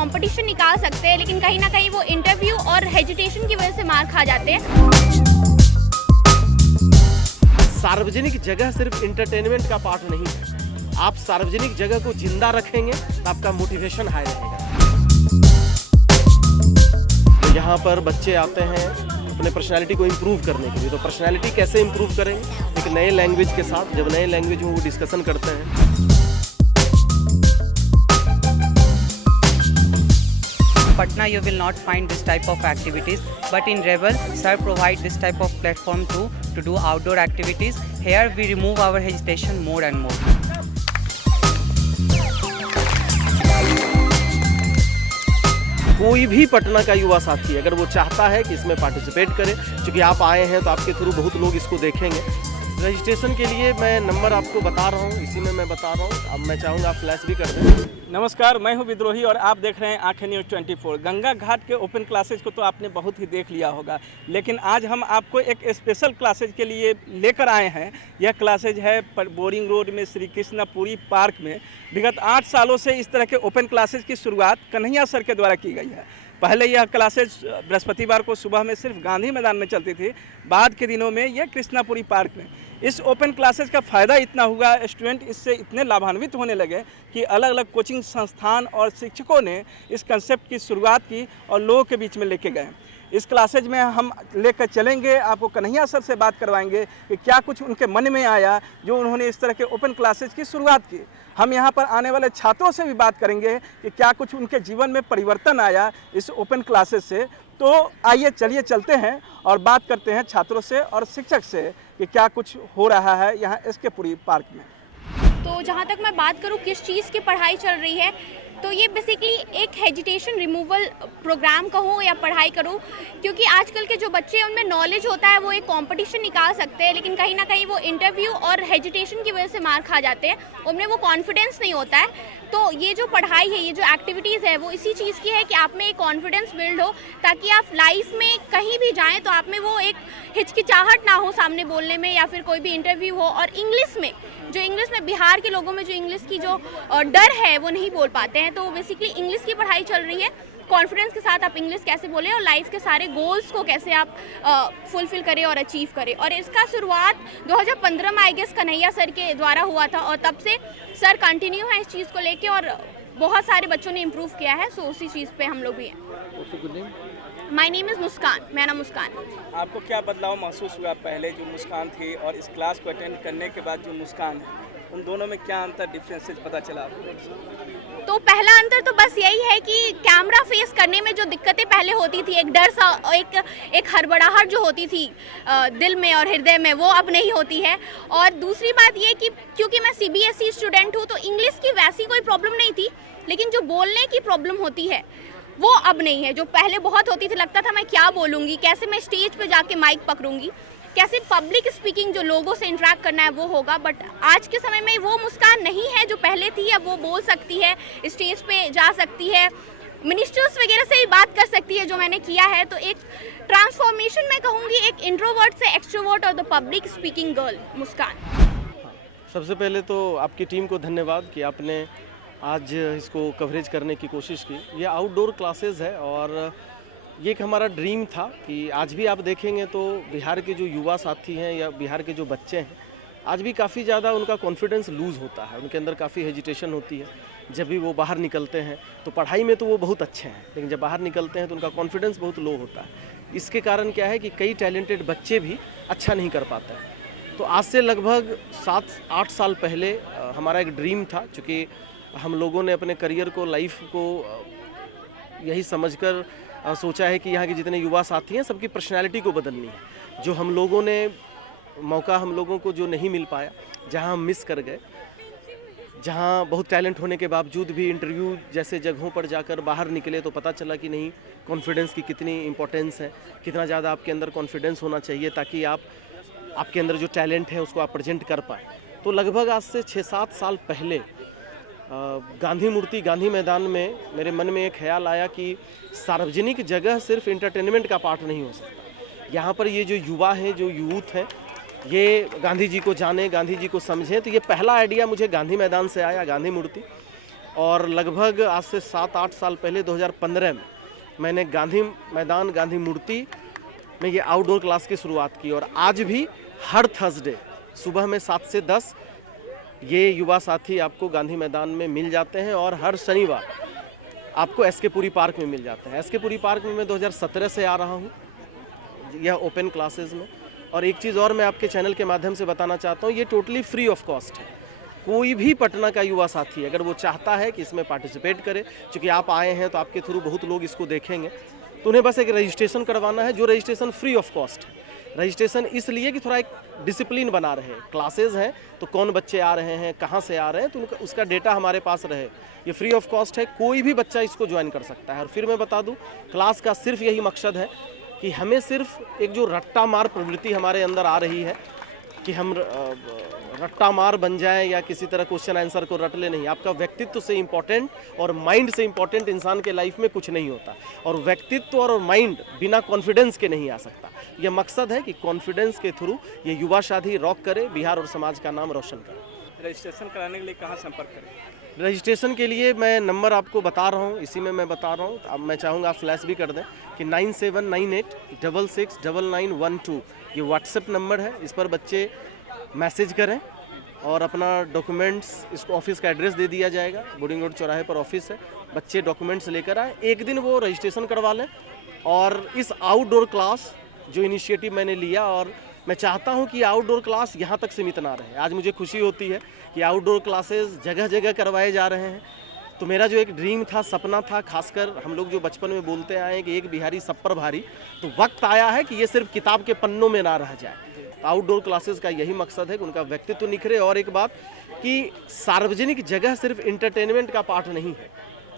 Competition निकाल सकते हैं, लेकिन कहीं ना कहीं वो इंटरव्यू और हेजिटेशन की वजह से मार खा जाते हैं। सार्वजनिक जगह सिर्फ इंटरटेनमेंट का पार्ट नहीं है। आप सार्वजनिक जगह को जिंदा रखेंगे तो आपका मोटिवेशन हाई रहेगा। तो यहाँ पर बच्चे आते हैं अपने पर्सनालिटी को इम्प्रूव करने के लिए। तो पर्सनालिटी कैसे इम्प्रूव करेंगे? एक नए लैंग्वेज के साथ, जब नए लैंग्वेज में वो डिस्कशन करते हैं। Patna you will not find this type of activities, but in Rebel sir provide this type of platform to do outdoor activities. Here we remove our hesitation more and more. कोई भी पटना का युवा साथी अगर वो चाहता है कि इसमें पार्टिसिपेट करे, क्योंकि आप आए हैं तो आपके थ्रू बहुत लोग इसको देखेंगे। रजिस्ट्रेशन के लिए मैं नंबर आपको बता रहा हूँ, इसी में मैं बता रहा हूँ। अब मैं चाहूँगा आप फ्लैश भी कर दें। नमस्कार, मैं हूं विद्रोही और आप देख रहे हैं आंखें न्यूज़ 24। गंगा घाट के ओपन क्लासेज को तो आपने बहुत ही देख लिया होगा, लेकिन आज हम आपको एक स्पेशल क्लासेज के लिए लेकर आए हैं। यह क्लासेज है बोरिंग रोड में श्री कृष्णपुरी पार्क में। विगत 8 सालों से इस तरह के ओपन क्लासेज की शुरुआत कन्हैया सर के द्वारा की गई है। पहले यह क्लासेज बृहस्पतिवार को सुबह में सिर्फ गांधी मैदान में चलती थी, बाद के दिनों में यह कृष्णापुरी पार्क में। इस ओपन क्लासेज का फ़ायदा इतना हुआ, स्टूडेंट इससे इतने लाभान्वित होने लगे कि अलग अलग कोचिंग संस्थान और शिक्षकों ने इस कंसेप्ट की शुरुआत की और लोगों के बीच में लेके गए। इस क्लासेज में हम लेकर चलेंगे, आपको कन्हैया सर से बात करवाएंगे कि क्या कुछ उनके मन में आया जो उन्होंने इस तरह के ओपन क्लासेज की शुरुआत की। हम यहाँ पर आने वाले छात्रों से भी बात करेंगे कि क्या कुछ उनके जीवन में परिवर्तन आया इस ओपन क्लासेज से। तो आइए चलिए चलते हैं और बात करते हैं छात्रों से और शिक्षक से कि क्या कुछ हो रहा है यहाँ एसके पुरी पार्क में। तो जहाँ तक मैं बात करूँ किस चीज़ की पढ़ाई चल रही है, तो ये बेसिकली एक हेजिटेशन रिमूवल प्रोग्राम कहूँ या पढ़ाई करूँ, क्योंकि आजकल के जो बच्चे हैं उनमें नॉलेज होता है, वो एक कंपटीशन निकाल सकते हैं, लेकिन कहीं ना कहीं वो इंटरव्यू और हेजिटेशन की वजह से मार खा जाते हैं, उनमें वो कॉन्फिडेंस नहीं होता है। तो ये जो पढ़ाई है, ये जो एक्टिविटीज़ है, वो इसी चीज़ की है कि आप में एक कॉन्फिडेंस बिल्ड हो, ताकि आप लाइफ में कहीं भी जाएँ तो आप में वो एक हिचकिचाहट ना हो सामने बोलने में, या फिर कोई भी इंटरव्यू हो। और इंग्लिश में बिहार के लोगों में जो इंग्लिश की जो डर है वो नहीं बोल पाते हैं, तो बेसिकली इंग्लिश की पढ़ाई चल रही है। कॉन्फिडेंस के साथ आप इंग्लिश कैसे बोलें और लाइफ के सारे गोल्स को कैसे आप फुलफिल करें और अचीव करें। और इसका शुरुआत 2015 में आई गेस कन्हैया सर के द्वारा हुआ था, और तब से सर कंटिन्यू है इस चीज़ को लेके, और बहुत सारे बच्चों ने इम्प्रूव किया है। सो उसी चीज़ पे हम लोग भी हैं। माई नेम इज़ मुस्कान, मेरा नाम मुस्कान। आपको क्या बदलाव महसूस हुआ पहले जो मुस्कान थी और इस क्लास को अटेंड करने के बाद जो मुस्कान है, उन दोनों में क्या अंतर डिफरेंसेस पता चला आपको? तो पहला अंतर तो बस यही है कि कैमरा फेस करने में जो दिक्कतें पहले होती थी, एक डर सा, एक हड़बड़ाहट जो होती थी दिल में और हृदय में, वो अब नहीं होती है। और दूसरी बात ये कि क्योंकि मैं CBSE स्टूडेंट हूँ, तो इंग्लिश की वैसी कोई प्रॉब्लम नहीं थी, लेकिन जो बोलने की प्रॉब्लम होती है वो अब नहीं है। जो पहले बहुत होती थी, लगता था मैं क्या बोलूँगी, कैसे मैं स्टेज पे जाके माइक पकड़ूंगी, कैसे पब्लिक स्पीकिंग जो लोगों से इंटरेक्ट करना है वो होगा। बट आज के समय में वो मुस्कान नहीं है जो पहले थी। अब वो बोल सकती है, स्टेज पे जा सकती है, मिनिस्टर्स वगैरह से भी बात कर सकती है, जो मैंने किया है। तो एक ट्रांसफॉर्मेशन मैं कहूँगी, एक इंट्रोवर्ट से एक्सट्रोवर्ट और द पब्लिक स्पीकिंग गर्ल मुस्कान। सबसे पहले तो आपकी टीम को धन्यवाद कि आपने आज इसको कवरेज करने की कोशिश की। ये आउटडोर क्लासेस है और ये एक हमारा ड्रीम था कि आज भी आप देखेंगे तो बिहार के जो युवा साथी हैं या बिहार के जो बच्चे हैं, आज भी काफ़ी ज़्यादा उनका कॉन्फिडेंस लूज़ होता है, उनके अंदर काफ़ी हेजिटेशन होती है। जब भी वो बाहर निकलते हैं तो पढ़ाई में तो वो बहुत अच्छे हैं, लेकिन जब बाहर निकलते हैं तो उनका कॉन्फिडेंस बहुत लो होता है। इसके कारण क्या है कि कई टैलेंटेड बच्चे भी अच्छा नहीं कर पाते हैं। तो आज से लगभग 7-8 साल पहले हमारा एक ड्रीम था, चूँकि हम लोगों ने अपने करियर को, लाइफ को यही समझकर सोचा है कि यहाँ के जितने युवा साथी हैं सबकी पर्सनैलिटी को बदलनी है। जो हम लोगों ने मौका, हम लोगों को जो नहीं मिल पाया, जहाँ हम मिस कर गए, जहाँ बहुत टैलेंट होने के बावजूद भी इंटरव्यू जैसे जगहों पर जाकर बाहर निकले तो पता चला कि नहीं, कॉन्फिडेंस की कितनी इंपॉर्टेंस है, कितना ज़्यादा आपके अंदर कॉन्फिडेंस होना चाहिए ताकि आपके अंदर जो टैलेंट है उसको आप प्रेजेंट कर पाएँ। तो लगभग आज से 6-7 साल पहले गांधी मूर्ति, गांधी मैदान में मेरे मन में एक ख्याल आया कि सार्वजनिक जगह सिर्फ इंटरटेनमेंट का पार्ट नहीं हो सकता। यहाँ पर ये जो युवा हैं, जो यूथ हैं, ये गांधी जी को जाने, गांधी जी को समझें। तो ये पहला आइडिया मुझे गांधी मैदान से आया, गांधी मूर्ति। और लगभग आज से 7-8 साल पहले 2015 में मैंने गांधी मैदान गांधी मूर्ति में ये आउटडोर क्लास की शुरुआत की और आज भी हर थर्सडे सुबह में 7 से 10 ये युवा साथी आपको गांधी मैदान में मिल जाते हैं और हर शनिवार आपको एस के पुरी पार्क में मिल जाते हैं। एस के पुरी पार्क में मैं 2017 से आ रहा हूँ यह ओपन क्लासेस में। और एक चीज़ और मैं आपके चैनल के माध्यम से बताना चाहता हूँ, ये टोटली फ्री ऑफ कॉस्ट है। कोई भी पटना का युवा साथी अगर वो चाहता है कि इसमें पार्टिसिपेट करे, क्योंकि आप आए हैं तो आपके थ्रू बहुत लोग इसको देखेंगे, तो उन्हें बस एक रजिस्ट्रेशन करवाना है, जो रजिस्ट्रेशन फ्री ऑफ कॉस्ट है। रजिस्ट्रेशन इसलिए कि थोड़ा एक डिसिप्लिन बना रहे। क्लासेस हैं तो कौन बच्चे आ रहे हैं, कहाँ से आ रहे हैं, तो उसका डेटा हमारे पास रहे। ये फ्री ऑफ कॉस्ट है, कोई भी बच्चा इसको ज्वाइन कर सकता है। और फिर मैं बता दूं, क्लास का सिर्फ यही मकसद है कि हमें सिर्फ एक जो रट्टा मार प्रवृत्ति हमारे अंदर आ रही है कि हम रट्टा मार बन जाएं या किसी तरह क्वेश्चन आंसर को रट ले, नहीं। आपका व्यक्तित्व से इम्पोर्टेंट और माइंड से इम्पोर्टेंट इंसान के लाइफ में कुछ नहीं होता। और व्यक्तित्व और माइंड बिना कॉन्फिडेंस के नहीं आ सकता। यह मकसद है कि कॉन्फिडेंस के थ्रू ये युवा साथी रॉक करे, बिहार और समाज का नाम रोशन करे। रजिस्ट्रेशन कराने के लिए कहाँ संपर्क करें? रजिस्ट्रेशन के लिए मैं नंबर आपको बता रहा हूँ, इसी में मैं बता रहा हूँ। अब मैं चाहूँगा आप फ्लैश भी कर दें कि 9798669912 ये व्हाट्सएप नंबर है। इस पर बच्चे मैसेज करें और अपना डॉक्यूमेंट्स, इसको ऑफिस का एड्रेस दे दिया जाएगा। बोर्डिंग रोड चौराहे पर ऑफिस है। बच्चे डॉक्यूमेंट्स लेकर आए, एक दिन वो रजिस्ट्रेशन करवा लें। और इस आउटडोर क्लास जो इनिशिएटिव मैंने लिया, और मैं चाहता हूं कि आउटडोर क्लास यहां तक सीमित ना रहे। आज मुझे खुशी होती है कि आउटडोर क्लासेस जगह जगह करवाए जा रहे हैं। तो मेरा जो एक ड्रीम था, सपना था, खासकर हम लोग जो बचपन में बोलते आए हैं कि एक बिहारी सब पर भारी, तो वक्त आया है कि ये सिर्फ किताब के पन्नों में ना रह जाए। तो आउटडोर क्लासेस का यही मकसद है कि उनका व्यक्तित्व निखरे। और एक बात कि सार्वजनिक जगह सिर्फ इंटरटेनमेंट का पार्ट नहीं है।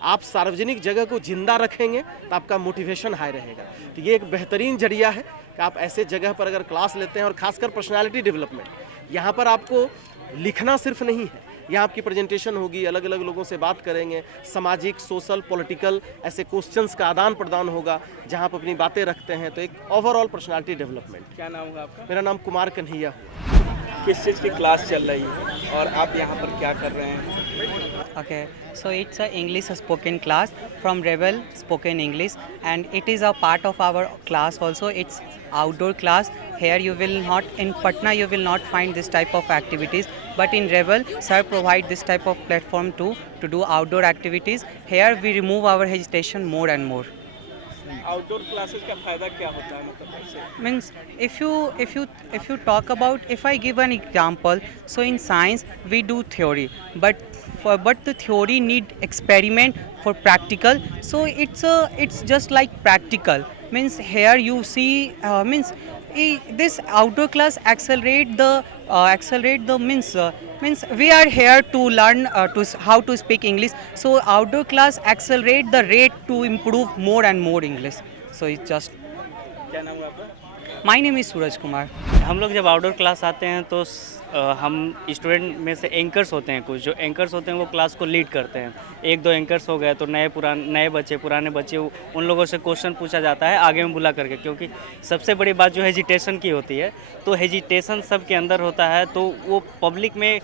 आप सार्वजनिक जगह को जिंदा रखेंगे तो आपका मोटिवेशन हाई रहेगा। तो ये एक बेहतरीन जरिया है कि आप ऐसे जगह पर अगर क्लास लेते हैं, और खासकर पर्सनालिटी डेवलपमेंट, यहाँ पर आपको लिखना सिर्फ नहीं है, यहाँ आपकी प्रेजेंटेशन होगी, अलग अलग लोगों से बात करेंगे, सामाजिक, सोशल, पॉलिटिकल ऐसे क्वेश्चंस का आदान प्रदान होगा जहाँ आप अपनी बातें रखते हैं। तो एक ओवरऑल पर्सनालिटी डेवलपमेंट। क्या नाम होगा आपका? मेरा नाम कुमार कन्हैया हुआ। किस चीज़ की क्लास चल रही है और आप यहाँ पर क्या कर रहे हैं? Okay, so it's a English spoken class from Rebel Spoken English, and it is a part of our class also. It's outdoor class. Here you will not, in Patna you will not find this type of activities, but in Rebel sir provide this type of platform to do outdoor activities. Here we remove our hesitation more and more. Outdoor classes का फ़ायदा क्या होता है, मतलब ऐसे? Means if you talk about, if I give an example, so in science we do theory, but the theory need experiment for practical. So it's just like practical. Means here you see this outdoor class accelerate the means we are here to learn how to speak English. So outdoor class accelerate the rate to improve more and more English. So it's just. क्या नाम है आपका? My name is Suraj Kumar. हम लोग जब outdoor class आते हैं तो हम स्टूडेंट में से एंकर्स होते हैं, कुछ जो एंकर्स होते हैं वो क्लास को लीड करते हैं। 1-2 एंकर्स हो गए तो नए बच्चे, पुराने बच्चे, उन लोगों से क्वेश्चन पूछा जाता है आगे में बुला करके, क्योंकि सबसे बड़ी बात जो हेजिटेशन की होती है, तो हेजिटेशन सब के अंदर होता है। तो वो पब्लिक में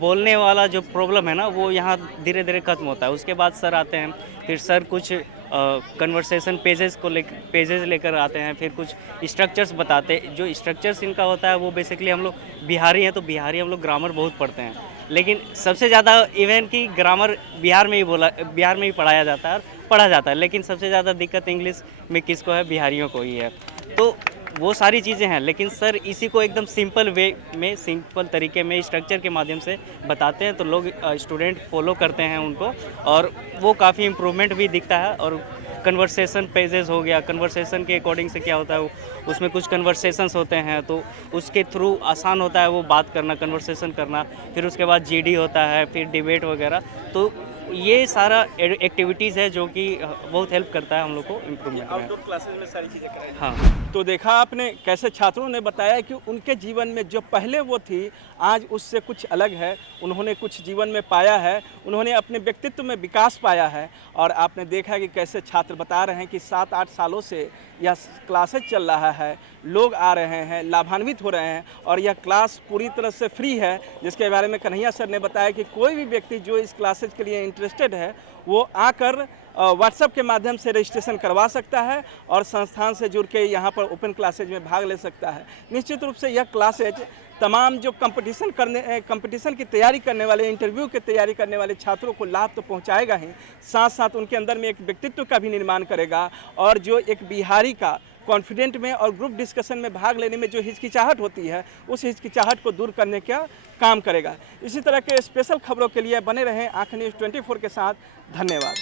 बोलने वाला जो प्रॉब्लम है ना, वो यहाँ धीरे धीरे खत्म होता है। उसके बाद सर आते हैं, फिर सर कुछ कन्वर्सेशन पेजेस लेकर आते हैं, फिर कुछ स्ट्रक्चर्स बताते हैं। जो स्ट्रक्चर्स इनका होता है वो बेसिकली, हम लोग बिहारी हैं तो बिहारी हम लोग ग्रामर बहुत पढ़ते हैं, लेकिन सबसे ज़्यादा इवन कि ग्रामर बिहार में ही पढ़ाया जाता है और पढ़ा जाता है, लेकिन सबसे ज़्यादा दिक्कत इंग्लिश में किसको है? बिहारियों को ही है। तो वो सारी चीज़ें हैं, लेकिन सर इसी को एकदम सिंपल वे में, सिंपल तरीके में, स्ट्रक्चर के माध्यम से बताते हैं, तो लोग स्टूडेंट फॉलो करते हैं उनको, और वो काफ़ी इम्प्रूवमेंट भी दिखता है। और कन्वर्सेशन पेजेस हो गया, कन्वर्सेशन के अकॉर्डिंग से क्या होता है, उसमें कुछ कन्वर्सेशंस होते हैं तो उसके थ्रू आसान होता है वो बात करना, कन्वर्सेशन करना। फिर उसके बाद जीडी होता है, फिर डिबेट वगैरह। तो ये सारा एक्टिविटीज़ है जो कि बहुत हेल्प करता है हम लोग को इम्प्रूवमेंट में। आउटडोर क्लासेस में सारी चीज़ें कराई। हाँ, तो देखा आपने कैसे छात्रों ने बताया कि उनके जीवन में जो पहले वो थी, आज उससे कुछ अलग है। उन्होंने कुछ जीवन में पाया है, उन्होंने अपने व्यक्तित्व में विकास पाया है। और आपने देखा कि कैसे छात्र बता रहे हैं कि 7-8 सालों से यह क्लासेज चल रहा है, लोग आ रहे हैं, लाभान्वित हो रहे हैं, और यह क्लास पूरी तरह से फ्री है, जिसके बारे में कन्हैया सर ने बताया कि कोई भी व्यक्ति जो इस क्लासेज के लिए इंटरेस्टेड है वो आकर व्हाट्सएप के माध्यम से रजिस्ट्रेशन करवा सकता है और संस्थान से जुड़ के यहाँ पर ओपन क्लासेज में भाग ले सकता है। निश्चित रूप से यह क्लासेज तमाम जो कंपटीशन की तैयारी करने वाले, इंटरव्यू की तैयारी करने वाले छात्रों को लाभ तो पहुँचाएगा ही, साथ साथ उनके अंदर में एक व्यक्तित्व का भी निर्माण करेगा और जो एक बिहारी का कॉन्फिडेंट में और ग्रुप डिस्कशन में भाग लेने में जो हिचकिचाहट होती है उस हिचकिचाहट को दूर करने का काम करेगा। इसी तरह के स्पेशल खबरों के लिए बने रहें आँख न्यूज़ 24 के साथ। धन्यवाद।